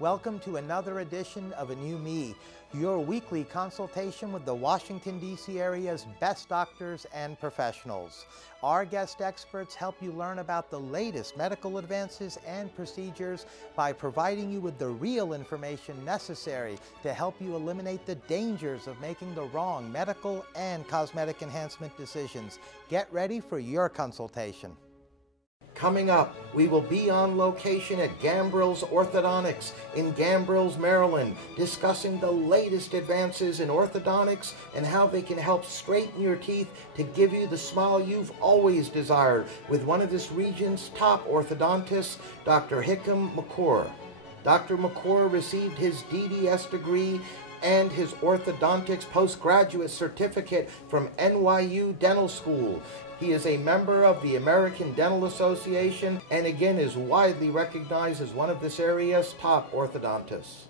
Welcome to another edition of A New Me, your weekly consultation with the Washington, D.C. area's best doctors and professionals. Our guest experts help you learn about the latest medical advances and procedures by providing you with the real information necessary to help you eliminate the dangers of making the wrong medical and cosmetic enhancement decisions. Get ready for your consultation. Coming up, we will be on location at Gambrills Orthodontics in Gambrills, Maryland, discussing the latest advances in orthodontics and how they can help straighten your teeth to give you the smile you've always desired with one of this region's top orthodontists, Dr. Hicham Mekouar. Dr. Mekouar received his DDS degree and his orthodontics postgraduate certificate from NYU Dental School. He is a member of the American Dental Association and again is widely recognized as one of this area's top orthodontists.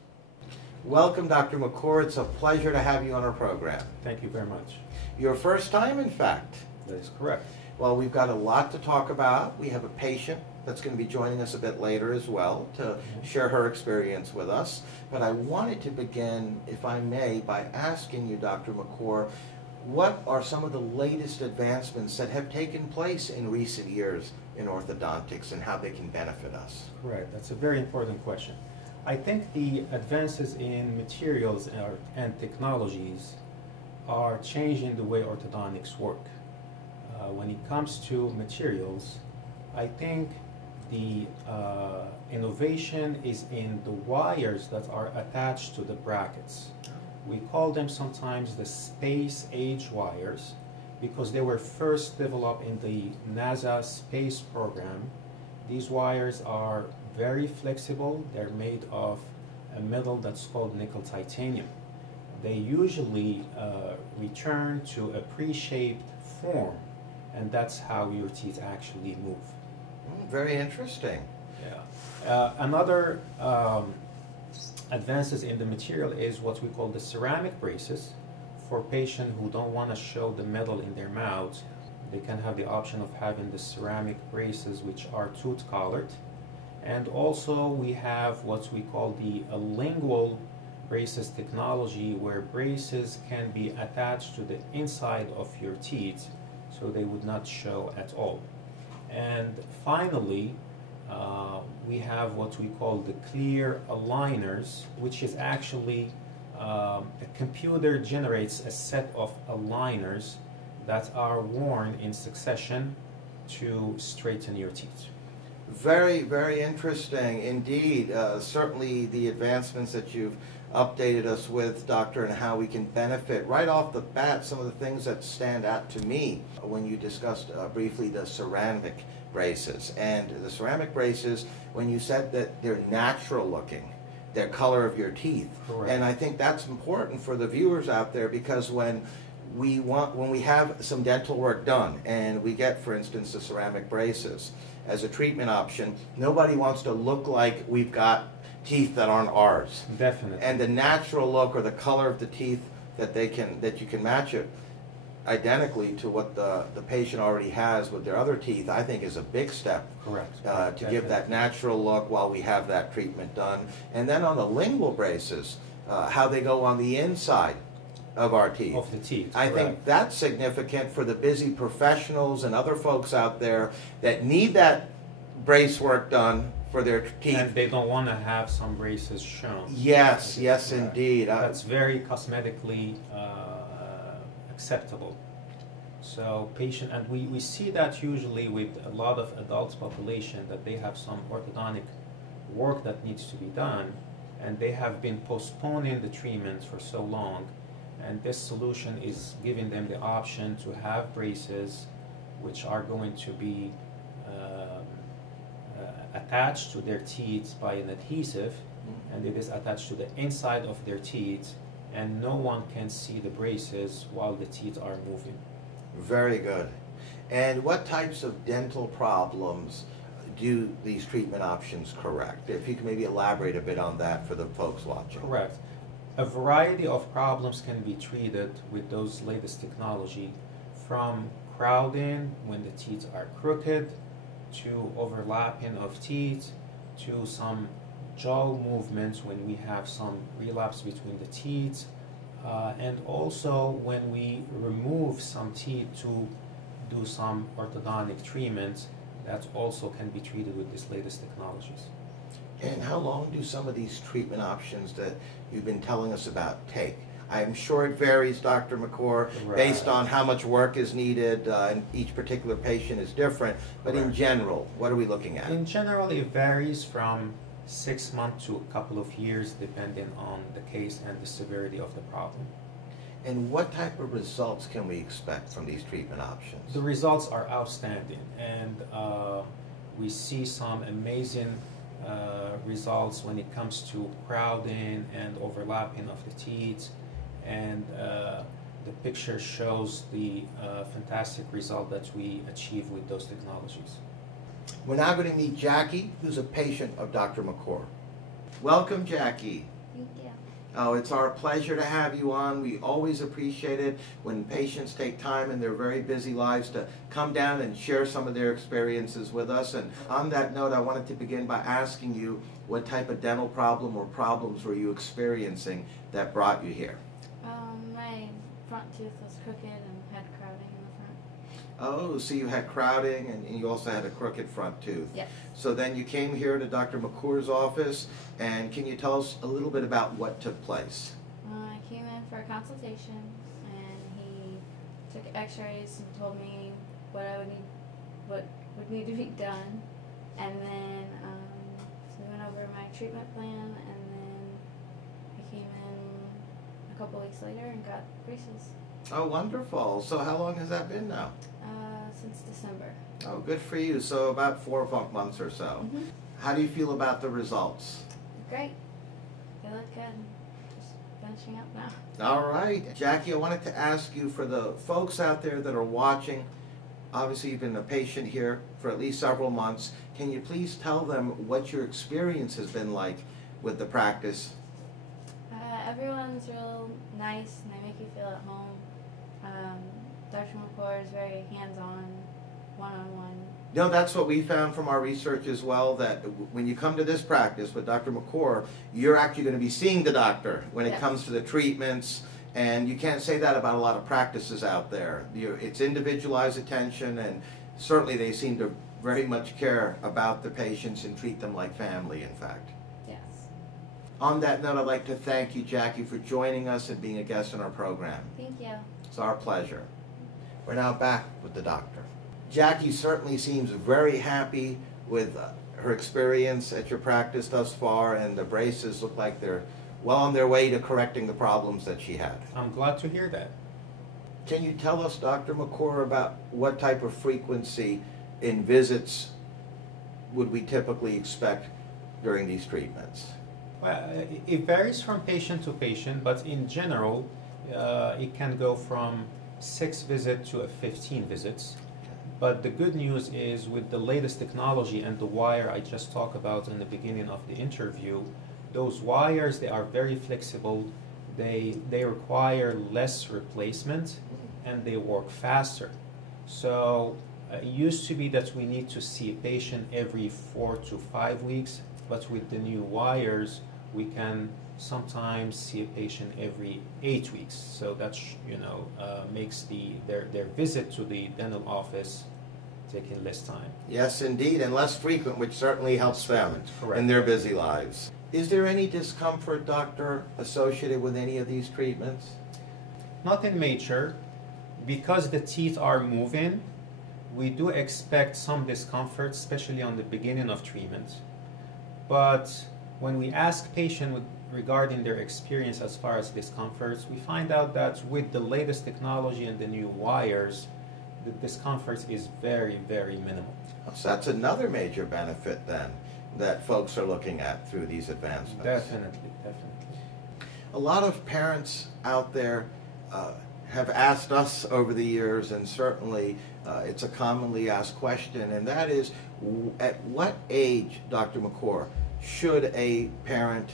Welcome, Dr. Mekouar. It's a pleasure to have you on our program. Thank you very much. Your first time, in fact. That is correct. Well, we've got a lot to talk about. We have a patient that's going to be joining us a bit later as well to share her experience with us. But I wanted to begin, if I may, by asking you, Dr. Mekouar, what are some of the latest advancements that have taken place in recent years in orthodontics and how they can benefit us? Correct. That's a very important question. I think the advances in materials and technologies are changing the way orthodontics work. When it comes to materials, I think the innovation is in the wires that are attached to the brackets. We call them sometimes the space age wires because they were first developed in the NASA space program. These wires are very flexible. They're made of a metal that's called nickel titanium. They usually return to a pre-shaped form, and that's how your teeth actually move. Very interesting. Yeah. Another advances in the material is what we call the ceramic braces. For patients who don't want to show the metal in their mouths, they can have the option of having the ceramic braces, which are tooth colored. And also we have what we call the lingual braces technology, where braces can be attached to the inside of your teeth so they would not show at all. And finally, we have what we call the clear aligners, which is actually a computer generates a set of aligners that are worn in succession to straighten your teeth. Very, very interesting indeed. Certainly the advancements that you've updated us with, Doctor, and how we can benefit. Right off the bat, some of the things that stand out to me when you discussed briefly the ceramic braces. And the ceramic braces, when you said that they're natural looking, they're color of your teeth. Correct. And I think that's important for the viewers out there, because when we have some dental work done and we get, for instance, the ceramic braces as a treatment option, nobody wants to look like we've got teeth that aren't ours. Definitely. And the natural look or the color of the teeth that you can match it identically to what the patient already has with their other teeth, I think is a big step. Correct. To give that natural look while we have that treatment done. And then on the lingual braces, how they go on the inside of our teeth. Of the teeth. I correct. think that's significant for the busy professionals and other folks out there that need that brace work done for their teeth. And they don't want to have some braces shown. Yes, yes, correct. indeed. That's very cosmetically acceptable. So and we see that usually with a lot of adult population, that they have some orthodontic work that needs to be done, and they have been postponing the treatment for so long. And this solution is giving them the option to have braces which are going to be attached to their teeth by an adhesive, and it is attached to the inside of their teeth, and no one can see the braces while the teeth are moving. Very good. And what types of dental problems do these treatment options correct? If you can maybe elaborate a bit on that for the folks watching. Correct. A variety of problems can be treated with those latest technology, from crowding when the teeth are crooked, to overlapping of teeth, to some jaw movements when we have some relapse between the teeth, and also when we remove some teeth to do some orthodontic treatments, that also can be treated with these latest technologies. And how long do some of these treatment options that you've been telling us about take? I'm sure it varies, Dr. Mekouar, based on how much work is needed, and each particular patient is different, but in general, what are we looking at? In general, it varies from 6 months to a couple of years, depending on the case and the severity of the problem. And what type of results can we expect from these treatment options? The results are outstanding, and we see some amazing results when it comes to crowding and overlapping of the teeth, and the picture shows the fantastic result that we achieve with those technologies. We're now going to meet Jackie, who's a patient of Dr. Mekouar. Welcome, Jackie. Thank you. Oh, it's our pleasure to have you on. We always appreciate it when patients take time in their very busy lives to come down and share some of their experiences with us. And on that note, I wanted to begin by asking you, what type of dental problem or problems were you experiencing that brought you here? My front tooth was crooked and had crowding in the front. Oh, so you had crowding and you also had a crooked front tooth. Yes. So then you came here to Dr. Mekouar's office, and can you tell us a little bit about what took place? I came in for a consultation, and he took x-rays and told me what would need to be done, and then so we went over my treatment plan, and then I came in a couple weeks later and got braces. Oh, wonderful. So how long has that been now? Since December. Oh, good for you. So about 4 months or so. Mm-hmm. How do you feel about the results? Great. They look good. Just finishing up now. All right. Jackie, I wanted to ask you, for the folks out there that are watching, obviously you've been a patient here for at least several months. Can you please tell them what your experience has been like with the practice? Everyone's real nice, and they make you feel at home. Dr. Mekouar is very hands-on, one-on-one. No, that's what we found from our research as well, that when you come to this practice with Dr. Mekouar, you're actually going to be seeing the doctor when it comes to the treatments, and you can't say that about a lot of practices out there. It's individualized attention, and certainly they seem to very much care about the patients and treat them like family, in fact. Yes. On that note, I'd like to thank you, Jackie, for joining us and being a guest in our program. Thank you. It's our pleasure. We're now back with the doctor. Jackie certainly seems very happy with her experience at your practice thus far, and the braces look like they're well on their way to correcting the problems that she had. I'm glad to hear that. Can you tell us, Dr. Mekouar, about what type of frequency in visits would we typically expect during these treatments? Well, it varies from patient to patient, but in general, it can go from 6 visits to 15 visits. But the good news is, with the latest technology and the wire I just talked about in the beginning of the interview, those wires, they are very flexible, they require less replacement, and they work faster. So it used to be that we need to see a patient every 4 to 5 weeks, but with the new wires, we can sometimes see a patient every 8 weeks. So that makes their visit to the dental office taking less time. Yes, indeed, and less frequent, which certainly helps them in their busy lives. Is there any discomfort, doctor, associated with any of these treatments? Nothing major. Because the teeth are moving, we do expect some discomfort, especially on the beginning of treatment. But when we ask patients regarding their experience as far as discomforts, we find out that with the latest technology and the new wires, the discomfort is very, very minimal. So that's another major benefit then that folks are looking at through these advancements. Definitely, definitely. A lot of parents out there have asked us over the years, and certainly it's a commonly asked question, and that is, at what age, Dr. Mekouar, should a parent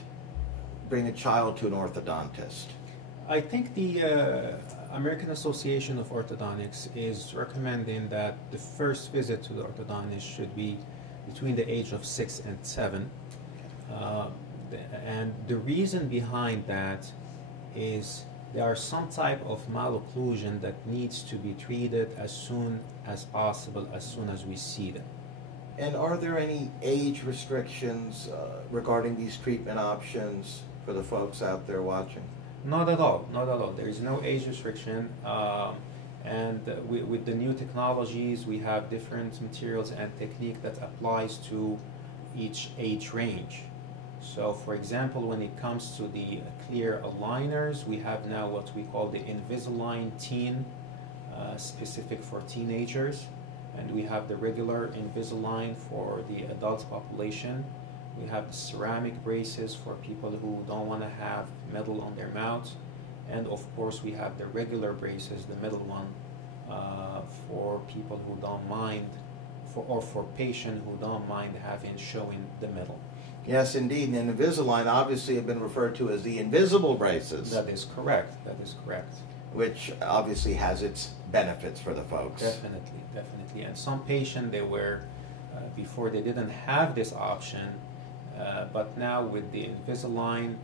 bring a child to an orthodontist? I think the American Association of Orthodontics is recommending that the first visit to the orthodontist should be between the age of 6 and 7. And the reason behind that is there are some type of malocclusion that needs to be treated as soon as possible, as soon as we see them. And are there any age restrictions regarding these treatment options for the folks out there watching? Not at all, not at all. There is no age restriction. With the new technologies, we have different materials and technique that applies to each age range. So, for example, when it comes to the clear aligners, we have now what we call the Invisalign Teen, specific for teenagers. And we have the regular Invisalign for the adult population. We have the ceramic braces for people who don't want to have metal on their mouth. And of course, we have the regular braces, the middle one, for people who don't mind, for patients who don't mind showing the metal. Yes, indeed. And Invisalign obviously have been referred to as the invisible braces. That is correct. That is correct. Which obviously has its benefits for the folks. Definitely, definitely. And some patients, they were, before they didn't have this option, but now with the Invisalign,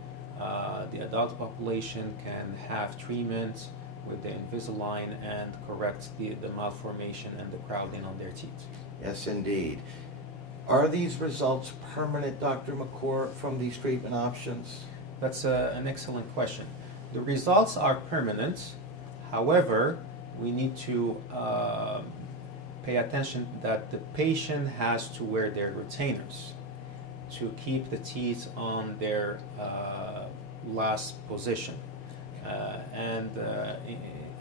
the adult population can have treatment with the Invisalign and correct the malformation and the crowding on their teeth. Yes, indeed. Are these results permanent, Dr. Mekouar, from these treatment options? That's an excellent question. The results are permanent. However, we need to pay attention that the patient has to wear their retainers to keep the teeth on their last position.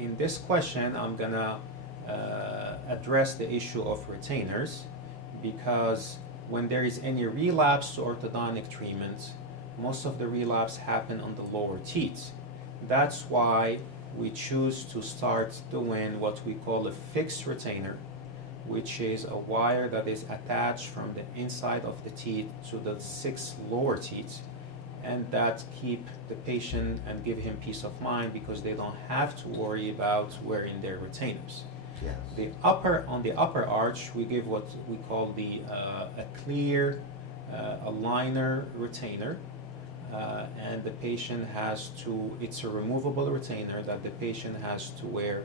In this question, I'm going to address the issue of retainers, because when there is any relapse to orthodontic treatment, most of the relapse happen on the lower teeth. That's why we choose to start doing what we call a fixed retainer, which is a wire that is attached from the inside of the teeth to the 6 lower teeth, and that keep the patient and give him peace of mind because they don't have to worry about wearing their retainers. Yes. On the upper arch, we give what we call a clear aligner retainer, and the patient has to, it's a removable retainer that the patient has to wear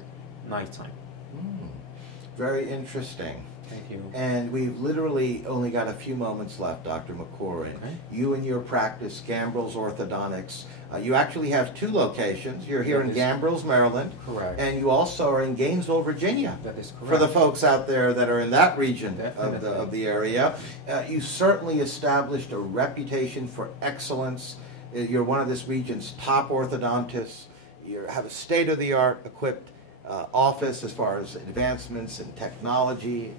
nighttime. Very interesting. Thank you. And we've literally only got a few moments left, Dr. Mekouar. Okay. You and your practice, Gambrills Orthodontics, you actually have 2 locations. You're here in Gambrills, Maryland. Correct. And you also are in Gainesville, Virginia. That is correct. For the folks out there that are in that region of the area. You certainly established a reputation for excellence. You're one of this region's top orthodontists. You have a state-of-the-art equipped office as far as advancements in technology.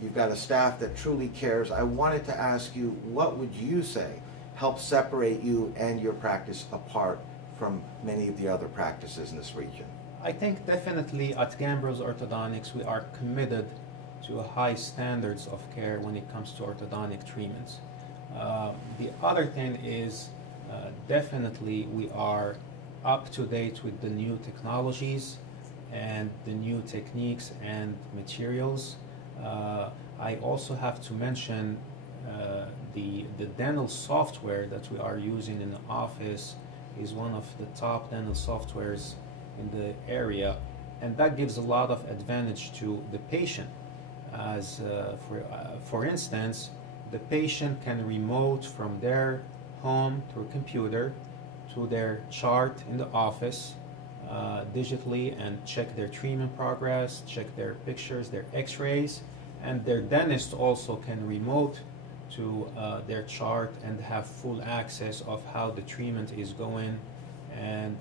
You've got a staff that truly cares. I wanted to ask you, what would you say helps separate you and your practice apart from many of the other practices in this region? I think definitely at Gambrills Orthodontics we are committed to high standards of care when it comes to orthodontic treatments. The other thing is definitely we are up to date with the new technologies and the new techniques and materials. I also have to mention the dental software that we are using in the office is one of the top dental softwares in the area, and that gives a lot of advantage to the patient. As for instance, the patient can remote from their home through a computer to their chart in the office digitally and check their treatment progress, check their pictures, their x-rays, and their dentist also can remote to their chart and have full access of how the treatment is going and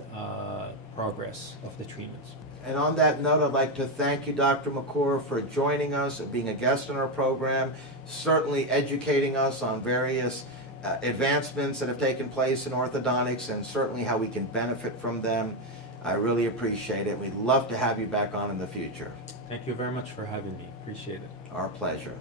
progress of the treatments. And on that note, I'd like to thank you, Dr. Mekouar, for joining us and being a guest in our program, certainly educating us on various advancements that have taken place in orthodontics and certainly how we can benefit from them. I really appreciate it. We'd love to have you back on in the future. Thank you very much for having me. Appreciate it. Our pleasure.